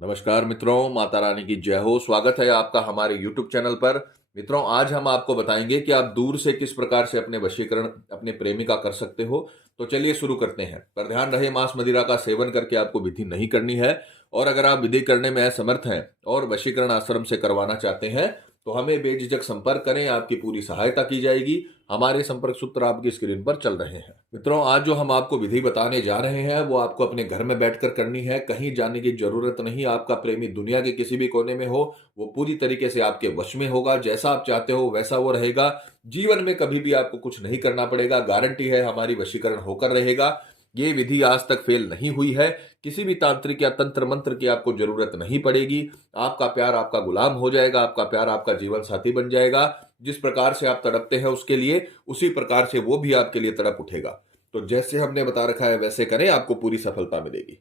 नमस्कार मित्रों, माता रानी की जय हो। स्वागत है आपका हमारे YouTube चैनल पर। मित्रों, आज हम आपको बताएंगे कि आप दूर से किस प्रकार से अपने वशीकरण अपने प्रेमी का कर सकते हो। तो चलिए शुरू करते हैं। पर ध्यान रहे, मांस मदिरा का सेवन करके आपको विधि नहीं करनी है। और अगर आप विधि करने में असमर्थ हैं और वशीकरण आश्रम से करवाना चाहते हैं तो हमें बेझिझक संपर्क करें, आपकी पूरी सहायता की जाएगी। हमारे संपर्क सूत्र आपकी स्क्रीन पर चल रहे हैं। मित्रों, आज जो हम आपको विधि बताने जा रहे हैं वो आपको अपने घर में बैठकर करनी है। कहीं जाने की जरूरत नहीं। आपका प्रेमी दुनिया के किसी भी कोने में हो, वो पूरी तरीके से आपके वश में होगा। जैसा आप चाहते हो वैसा वो रहेगा। जीवन में कभी भी आपको कुछ नहीं करना पड़ेगा। गारंटी है हमारी वशीकरण होकर रहेगा। ये विधि आज तक फेल नहीं हुई है। किसी भी तांत्रिक या तंत्र मंत्र की आपको जरूरत नहीं पड़ेगी। आपका प्यार आपका गुलाम हो जाएगा। आपका प्यार आपका जीवन साथी बन जाएगा। जिस प्रकार से आप तड़पते हैं उसके लिए, उसी प्रकार से वो भी आपके लिए तड़प उठेगा। तो जैसे हमने बता रखा है वैसे करें, आपको पूरी सफलता मिलेगी।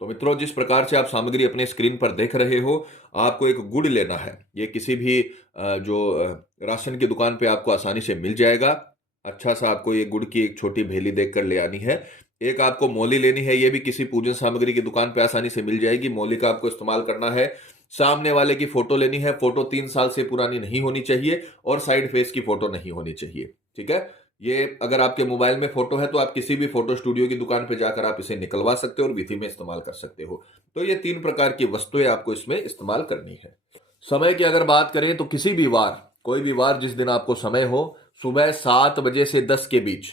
तो मित्रों, जिस प्रकार से आप सामग्री अपने स्क्रीन पर देख रहे हो, आपको एक गुड़ लेना है। ये किसी भी राशन की दुकान पे आपको आसानी से मिल जाएगा। अच्छा सा आपको ये गुड़ की एक छोटी भेली देखकर ले आनी है। एक आपको मौली लेनी है। ये भी किसी पूजन सामग्री की दुकान पे आसानी से मिल जाएगी। मौली का आपको इस्तेमाल करना है। सामने वाले की फोटो लेनी है। फोटो 3 साल से पुरानी नहीं होनी चाहिए और साइड फेस की फोटो नहीं होनी चाहिए। ठीक है। ये अगर आपके मोबाइल में फोटो है तो आप किसी भी फोटो स्टूडियो की दुकान पर जाकर आप इसे निकलवा सकते हो और विधि में इस्तेमाल कर सकते हो। तो ये 3 प्रकार की वस्तुएं आपको इसमें इस्तेमाल करनी है। समय की अगर बात करें तो किसी भी वार, कोई भी वार जिस दिन आपको समय हो, सुबह 7 बजे से 10 के बीच,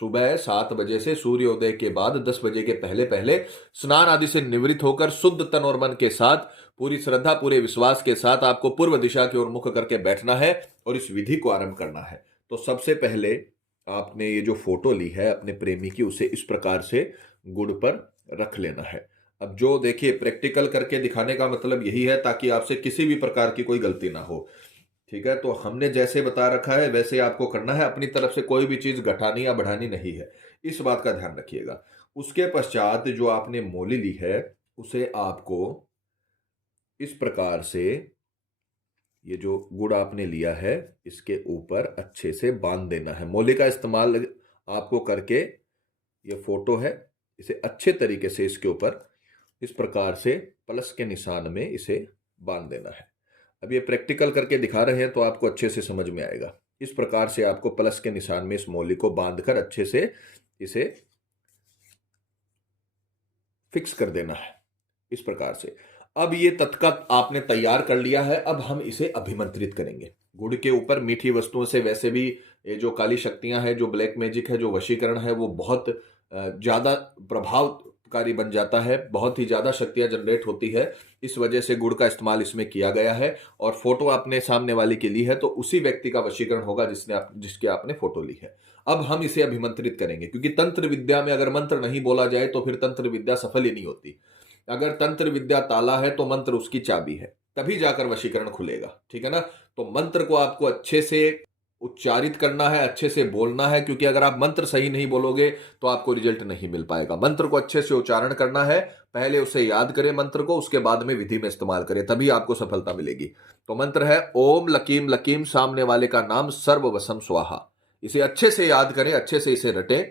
सुबह 7 बजे से सूर्योदय के बाद 10 बजे के पहले पहले स्नान आदि से निवृत्त होकर शुद्ध तन और मन के साथ, पूरी श्रद्धा पूरे विश्वास के साथ आपको पूर्व दिशा की ओर मुख करके बैठना है और इस विधि को आरंभ करना है। तो सबसे पहले आपने ये जो फोटो ली है अपने प्रेमी की, उसे इस प्रकार से गुड़ पर रख लेना है। अब जो देखिए, प्रैक्टिकल करके दिखाने का मतलब यही है ताकि आपसे किसी भी प्रकार की कोई गलती ना हो। ठीक है। तो हमने जैसे बता रखा है वैसे आपको करना है। अपनी तरफ से कोई भी चीज घटानी या बढ़ानी नहीं है। इस बात का ध्यान रखिएगा। उसके पश्चात जो आपने मोली ली है उसे आपको इस प्रकार से, ये जो गुड़ आपने लिया है इसके ऊपर अच्छे से बांध देना है। मोली का इस्तेमाल आपको करके, ये फोटो है, इसे अच्छे तरीके से इसके ऊपर इस प्रकार से प्लस के निशान में इसे बांध देना है। अब ये प्रैक्टिकल करके दिखा रहे हैं तो आपको अच्छे से समझ में आएगा। इस प्रकार से आपको प्लस के निशान में इस मोली को बांधकर अच्छे से इसे फिक्स कर देना है इस प्रकार से। अब ये तत्काल आपने तैयार कर लिया है। अब हम इसे अभिमंत्रित करेंगे। गुड़ के ऊपर मीठी वस्तुओं से वैसे भी ये जो काली शक्तियां हैं, जो ब्लैक मैजिक है, जो वशीकरण है, वो बहुत ज्यादा प्रभावकारी बन जाता है। बहुत ही ज्यादा शक्तियां जनरेट होती है। इस वजह से गुड़ का इस्तेमाल इसमें किया गया है। और फोटो आपने सामने वाले की ली है तो उसी व्यक्ति का वशीकरण होगा जिसके आपने फोटो ली है। अब हम इसे अभिमंत्रित करेंगे, क्योंकि तंत्र विद्या में अगर मंत्र नहीं बोला जाए तो फिर तंत्र विद्या सफल ही नहीं होती। अगर तंत्र विद्या ताला है तो मंत्र उसकी चाबी है, तभी जाकर वशीकरण खुलेगा। ठीक है ना। तो मंत्र को आपको अच्छे से उच्चारित करना है, अच्छे से बोलना है, क्योंकि अगर आप मंत्र सही नहीं बोलोगे तो आपको रिजल्ट नहीं मिल पाएगा। मंत्र को अच्छे से उच्चारण करना है। पहले उसे याद करें मंत्र को, उसके बाद में विधि में इस्तेमाल करें, तभी आपको सफलता मिलेगी। तो मंत्र है ओम लकीम लकीम, सामने वाले का नाम सर्ववसम स्वाहा। इसे अच्छे से याद करें, अच्छे से इसे रटें,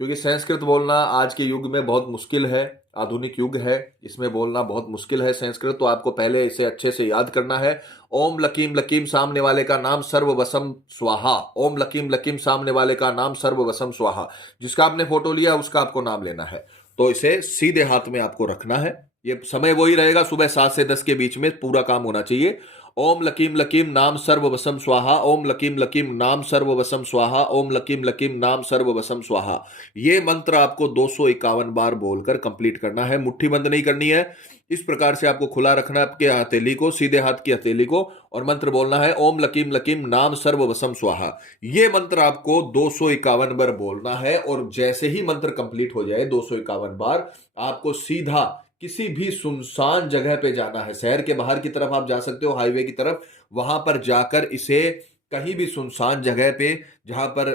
क्योंकि संस्कृत बोलना आज के युग में बहुत मुश्किल है। आधुनिक युग है, इसमें बोलना बहुत मुश्किल है संस्कृत। तो आपको पहले इसे अच्छे से याद करना है। ओम लकीम लकीम, सामने वाले का नाम सर्ववसम स्वाहा। ओम लकीम लकीम, सामने वाले का नाम सर्ववसम स्वाहा। जिसका आपने फोटो लिया उसका आपको नाम लेना है। तो इसे सीधे हाथ में आपको रखना है। ये समय वही रहेगा, सुबह 7 से 10 के बीच में पूरा काम होना चाहिए। ओम लकीम लकीम नाम सर्ववसम स्वाहा। ओम लकीम लकीम नाम सर्ववसम स्वाहा। ओम लकीम लकीम नाम सर्ववसम स्वाहा। ये मंत्र आपको 251 बार बोलकर कंप्लीट करना है। मुट्ठी बंद नहीं करनी है। इस प्रकार से आपको खुला रखना है आपके हथेली को, सीधे हाथ की हथेली को, और मंत्र बोलना है ओम लकीम लकीम नाम सर्ववसम स्वाहा। ये मंत्र आपको 251 बार बोलना है। और जैसे ही मंत्र कंप्लीट हो जाए 251 बार, आपको सीधा किसी भी सुनसान जगह पे जाना है। शहर के बाहर की तरफ आप जा सकते हो, हाईवे की तरफ, वहां पर जाकर इसे कहीं भी सुनसान जगह पे, जहां पर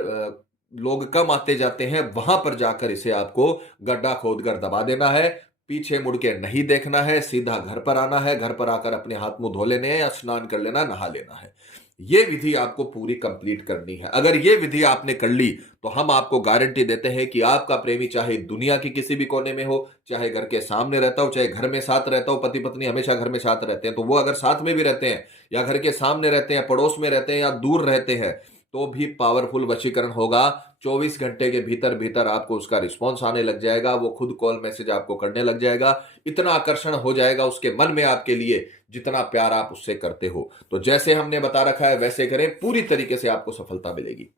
लोग कम आते जाते हैं, वहां पर जाकर इसे आपको गड्ढा खोद कर दबा देना है। पीछे मुड़ के नहीं देखना है, सीधा घर पर आना है। घर पर आकर अपने हाथ मुंह धो लेने हैं या स्नान कर लेना, नहा लेना है। ये विधि आपको पूरी कंप्लीट करनी है। अगर ये विधि आपने कर ली तो हम आपको गारंटी देते हैं कि आपका प्रेमी चाहे दुनिया के किसी भी कोने में हो, चाहे घर के सामने रहता हो, चाहे घर में साथ रहता हो, पति पत्नी हमेशा घर में साथ रहते हैं, तो वो अगर साथ में भी रहते हैं या घर के सामने रहते हैं, पड़ोस में रहते हैं या दूर रहते हैं, तो भी पावरफुल वशीकरण होगा। 24 घंटे के भीतर भीतर आपको उसका रिस्पॉन्स आने लग जाएगा, वो खुद कॉल मैसेज आपको करने लग जाएगा, इतना आकर्षण हो जाएगा उसके मन में आपके लिए, जितना प्यार आप उससे करते हो। तो जैसे हमने बता रखा है वैसे करें, पूरी तरीके से आपको सफलता मिलेगी।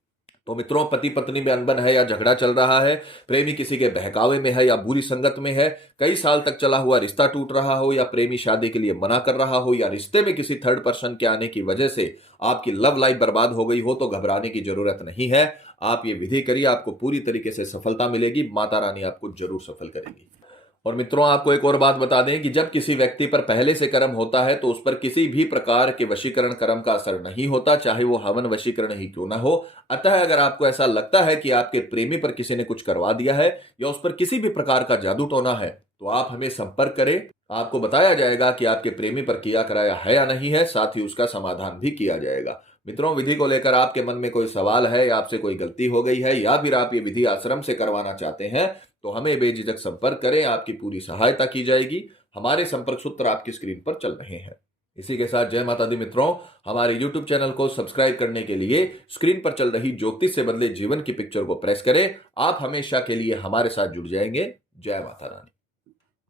तो मित्रों, पति पत्नी में अनबन है या झगड़ा चल रहा है, प्रेमी किसी के बहकावे में है या बुरी संगत में है, कई साल तक चला हुआ रिश्ता टूट रहा हो, या प्रेमी शादी के लिए मना कर रहा हो, या रिश्ते में किसी थर्ड पर्सन के आने की वजह से आपकी लव लाइफ बर्बाद हो गई हो, तो घबराने की जरूरत नहीं है। आप ये विधि करिए, आपको पूरी तरीके से सफलता मिलेगी। माता रानी आपको जरूर सफल करेगी। और मित्रों, आपको एक और बात बता दें कि जब किसी व्यक्ति पर पहले से कर्म होता है तो उस पर किसी भी प्रकार के वशीकरण कर्म का असर नहीं होता, चाहे वो हवन वशीकरण ही क्यों ना हो। अतः अगर आपको ऐसा लगता है कि आपके प्रेमी पर किसी ने कुछ करवा दिया है या उस पर किसी भी प्रकार का जादू टोना है, तो आप हमें संपर्क करें। आपको बताया जाएगा कि आपके प्रेमी पर किया कराया है या नहीं है, साथ ही उसका समाधान भी किया जाएगा। मित्रों, विधि को लेकर आपके मन में कोई सवाल है या आपसे कोई गलती हो गई है या फिर आप ये विधि आश्रम से करवाना चाहते हैं, तो हमें बेझिझक संपर्क करें, आपकी पूरी सहायता की जाएगी। हमारे संपर्क सूत्र आपकी स्क्रीन पर चल रहे हैं। इसी के साथ जय माता दी मित्रों, हमारे YouTube चैनल को सब्सक्राइब करने के लिए स्क्रीन पर चल रही ज्योतिष से बदले जीवन की पिक्चर को प्रेस करें। आप हमेशा के लिए हमारे साथ जुड़ जाएंगे। जय माता रानी।